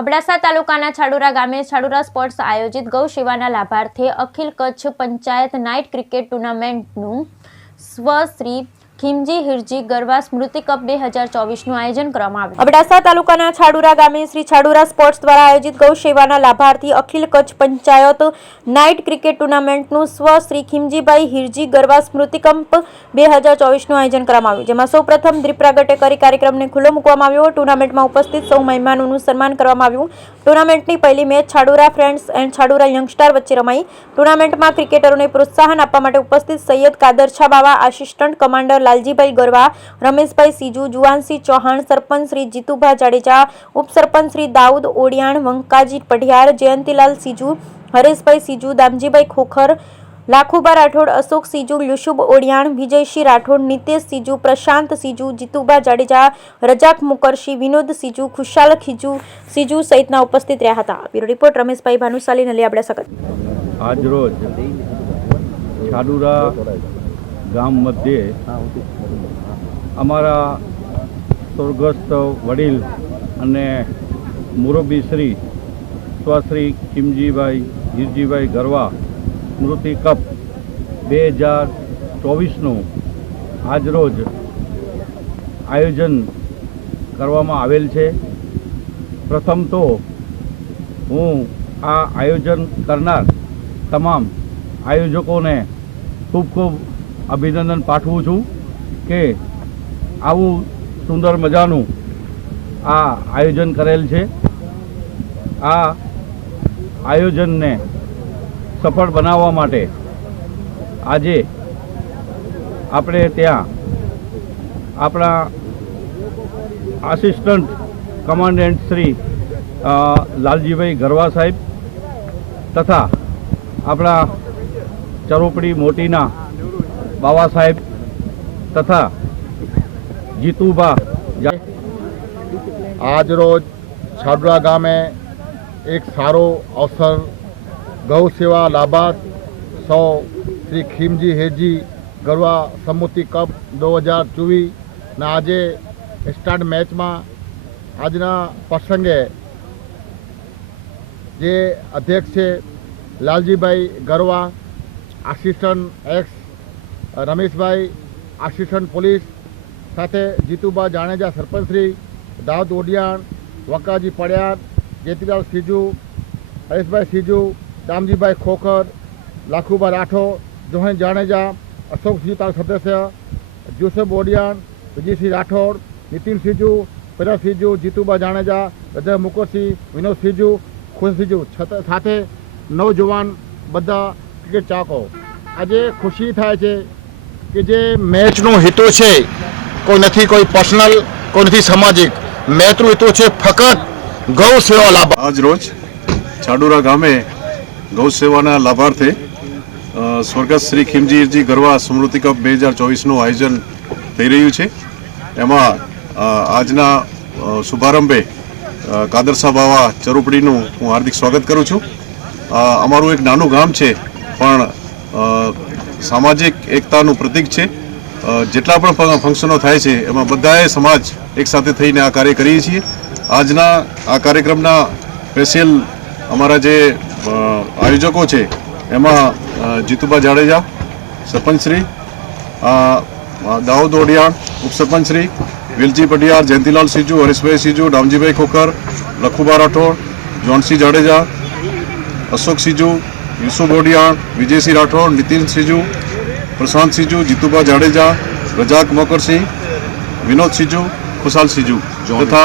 અબડાસા તાલુકાના છાડુરા ગામે છાડુરા સ્પોર્ટ્સ આયોજિત ગૌ સેવાના લાભાર્થે અખિલ કચ્છ પંચાયત નાઇટ ક્રિકેટ ટુર્નામેન્ટનું સ્વશ્રી ખીમજી હિરજી ગરવા સ્મૃતિ કપ 2024નું આયોજન કરવામાં આવ્યું। અબડાસા તાલુકાના છાડુરા ગામે શ્રી છાડુરા સ્પોર્ટ્સ દ્વારા આયોજિત ગૌ સેવાના લાભાર્થી અખિલ કચ્છ પંચાયત નાઇટ ક્રિકેટ ટુર્નામેન્ટનું સ્વશ્રી ખીમજીભાઈ હિરજી ગરવા સ્મૃતિ કપ 2024નું આયોજન કરવામાં આવ્યું, જેમાં સૌપ્રથમ દીપ પ્રાગટ્ય કરી કાર્યક્રમને ખુલ્લો મૂકવામાં આવ્યો। ટુર્નામેન્ટમાં ઉપસ્થિત સૌ મહેમાનોનું સન્માન કરવામાં આવ્યું। ટુર્નામેન્ટની પહેલી મેચ છાડુરા ફ્રેન્ડ્સ એન્ડ છાડુરા યંગસ્ટાર વચ્ચે રમાઈ। ટુર્નામેન્ટમાં ક્રિકેટરોને પ્રોત્સાહન આપવા માટે ઉપસ્થિત સૈયદ કાદરછા બાવા, આસિસ્ટન્ટ કમાન્ડર લાલજીભાઈ ગરવા, રમેશભાઈ સીજુ, જુવાનસિંહ ચૌહાણ, સરપંચ શ્રી જીતુભા જાડેજા, ઉપસરપંચ શ્રી દાઉદ ઓડિયાણ, વંકાજી પઢિયાર, જયંતીલાલ સીજુ, હરેશભાઈ સીજુ, દામજીભાઈ ખોખર, લાખુબા રાઠોડ, અશોક સીજુ, યુસુફ ઓડિયાણ, વિજયસિંહ રાઠોડ, નિતેશ સીજુ, પ્રશાંત સીજુ, જીતુભા જાડેજા, રજાક મુકરશી, વિનોદ સીજુ, ખુશાલ સીજુ સહિતના ઉપસ્થિત રહ્યા હતા। Bureau report Rameshbhai Bhanushali, Naliya, Abdasa. આજ રોજ છાડુરા ગામ મધ્યે અમારા સ્વર્ગસ્થ વડીલ અને મુરબ્બી શ્રી સ્વશ્રી ખીમજીભાઈ હિરજીભાઈ ગરવા સ્મૃતિ કપ 2024નું આજરોજ આયોજન કરવામાં આવેલ છે। પ્રથમ તો હું આ આયોજન કરનાર તમામ આયોજકોને ખૂબ ખૂબ અભિનંદન પાઠવું છું કે આવું સુંદર મજાનું આ આયોજન કરેલ છે। આ આયોજનને સફળ બનાવવા માટે આજે આપણે ત્યાં આપણા આસિસ્ટન્ટ કમાન્ડન્ટ શ્રી લાલજીભાઈ ગરવા સાહેબ તથા આપણા ચરોપડી મોટીના બાવા સાહેબ તથા જીતુભા आज रोज छाडुरा गाँव में एक सारो अवसर गौ सेवा लाभार्थ सौ श्री खीमजी हेजी गरवा समूति कप 2024 ना आज स्टार्ट मैच में आजना प्रसंगे जे अध्यक्ष है Laljibhai Garva, assistant ex Rameshbhai, assistant police साथे जीतुबा जानेजा, सरपंच श्री दाऊद ओडियाण, वंकाजी पढ़ियार, जेतीलाल सीजू, हरेशभाई सीजू, दामजीभाई खोखर, लाखुबा राठोड, जोहन जानेजा, अशोक सीजू तालुका सदस्य, जोसेफ ओडियाण, विजयसिंह राठोड, नितिन सीजू, पेरा सीजू, जीतुबा जानेजा, रजा मुकरसिंह, विनोद सीजू, खुश सीजू साथे नौजवान बधा क्रिकेट चाहको आज खुशी थाय छे कि जे मैचनो हेतु छे कोई नहीं, कोई पर्सनल, कोई नहीं सामाजिक, मैचनो हेतु छे फकत गौ सेवा लाभ। आज रोज छाडुरा गामे गौ सेवाना लाभार्थे स्वर्गस्थ श्री खीमजी हिरजी गरवा स्मृति कप 2024નું આયોજન થઈ રહ્યું છે। એમાં આજના શુભારંભે કાદરસા બાવા ચરોપડીનું હું હાર્દિક સ્વાગત કરું છું। અમારું એક નાનું ગામ છે પણ સામાજિક એકતાનું પ્રતીક છે। જેટલા પણ ફંક્શનો થાય છે એમાં બધાએ સમાજ એકસાથે થઈને આ કાર્ય કરીએ છીએ। આજના આ કાર્યક્રમના સ્પેશિયલ અમારા જે આયોજકો છે એમાં જીતુભા જાડેજા, સરપંચશ્રી, દાઉદ ઓડિયાણ, ઉપસરપંચશ્રી, વેલજી પઢિયાર, જયંતીલાલ સીજુ, હરેશભાઈ સીજુ, દામજીભાઈ ખોખર, લખુબા રાઠોડ, જોનસિંહ જાડેજા, अशोक सीजू, यूसुफ ओडियाण, विजयसिंह राठोड, नितिन सीजू, प्रशांत सीजू, जीतुभा जाडेजा, रजाक मुकरसिंह, विनोद सीजू, खुशाल सीजू तथा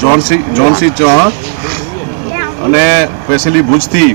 जॉनसिंह चौहान અને સ્પેશિયલી ભુજથી